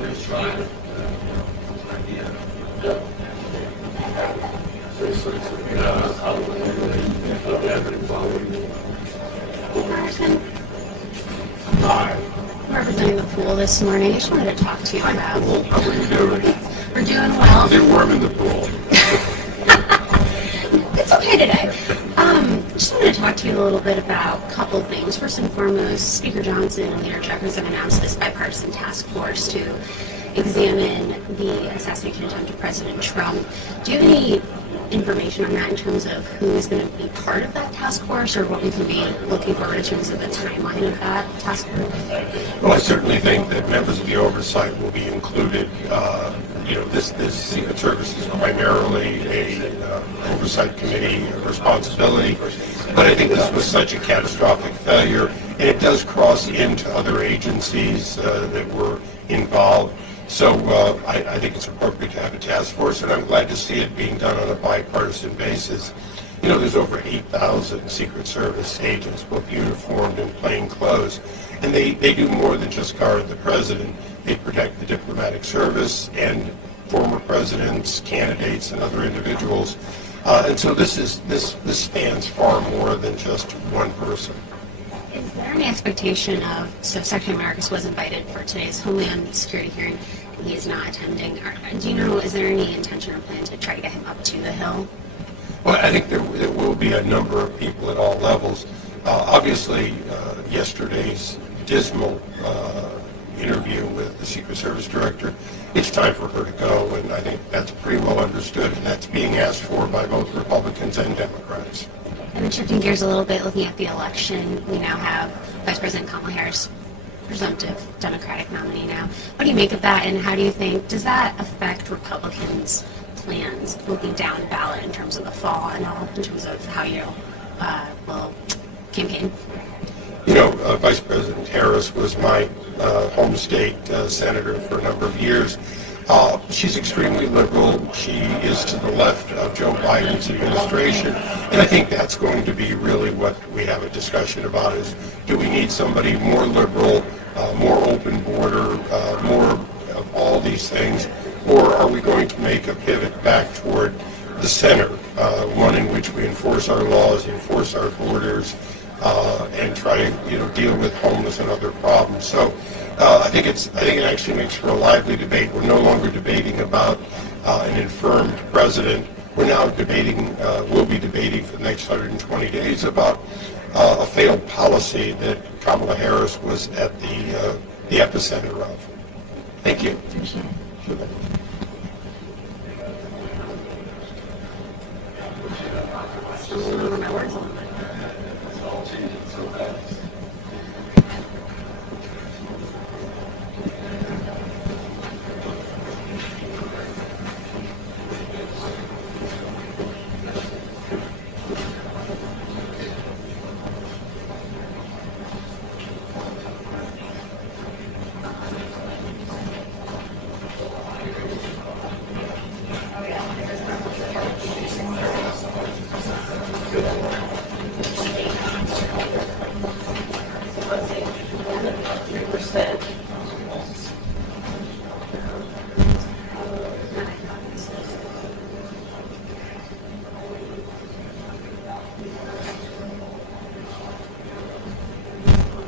I'm representing the pool this morning. I just wanted to talk to you about. How are you doing? We're doing well. Is it warm in the pool? It's okay today. Just wanted to talk to you a little bit about a couple of things. First and foremost, Speaker Johnson and Leader Jeffers have announced this bipartisan task force to examine the assassination attempt of President Trump. Do you have any information on that in terms of who's going to be part of that task force, or what we can be looking for in terms of the timeline of that task force? Well, I certainly think that members of the oversight will be included. This Secret Service is primarily a oversight committee responsibility, but I think this was such a catastrophic failure, and it does cross into other agencies that were involved. So I think it's appropriate to have a task force, and I'm glad to see it being done on a bipartisan basis. There's over 8,000 Secret Service agents, both uniformed and plain clothes, and they do more than just guard the president. They protect the diplomatic service and former presidents, candidates, and other individuals. And so this spans far more than just one person. Is there any expectation of, so Secretary Marcus was invited for today's Homeland Security hearing, and he is not attending. Do you know, is there any intention or plan to try to get him up to the Hill? Well, I think there will be a number of people at all levels. Obviously, yesterday's dismal interview with the Secret Service Director, it's time for her to go, and I think that's pretty well understood, and that's being asked for by both Republicans and Democrats. And then shifting gears a little bit, looking at the election, we now have Vice President Kamala Harris, presumptive Democratic nominee now. What do you make of that, and how do you think, does that affect Republicans' plans looking down ballot in terms of the fall and all, in terms of how you will campaign? Vice President Harris was my home state senator for a number of years. She's extremely liberal. She is to the left of Joe Biden's administration. And I think that's going to be really what we have a discussion about is, do we need somebody more liberal, more open border, more of all these things, or are we going to make a pivot back toward the center, one in which we enforce our laws, enforce our borders, and try to deal with homeless and other problems. So I think it actually makes for a lively debate. We're no longer debating about an infirmed president. We're now we'll be debating for the next 120 days about a failed policy that Kamala Harris was at the epicenter of. Thank you. Appreciate it. Sure. My words a little bit.